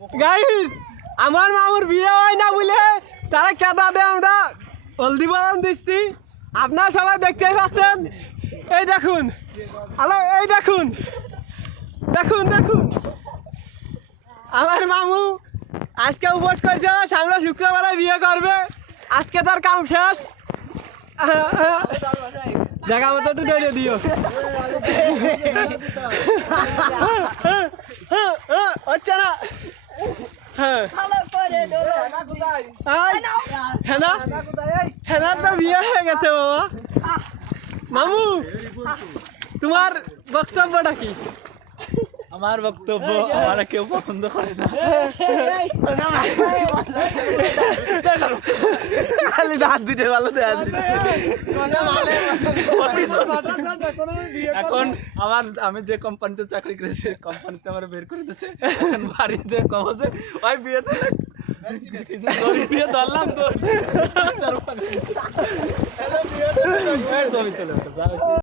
guys আমার মামুর বিয়ে হয় না বলে তারা কেদা দেয় আমরা হলদি বাদাম দিচ্ছি আপনারা সবাই দেখতেই পাচ্ছেন এই দেখুন হ্যালো এই দেখুন দেখুন দেখুন আমার মামু আজকে উপোস করছে সামনে শুক্রবারে বিয়ে করবে আজকে তার কাম শেষ দেখা মতো একটু ডেলে দিও হচ্ছে না হ্যাঁ হেনার তো বিয়ে হয়ে গেছে বাবা মামু তোমার বক্তব্যটা কি আমার বক্তব্য আমার কেউ পছন্দ করে না খালি দাঁত দুটো ভালো দেয়া এখন আমি যে কোম্পানিতে চাকরি করি সেই কোম্পানিতে আমার বের করে দিচ্ছে এখন বাড়ি যে কমছে ওই বিয়েতে নিয়ে ধরলাম তো ছবি চলে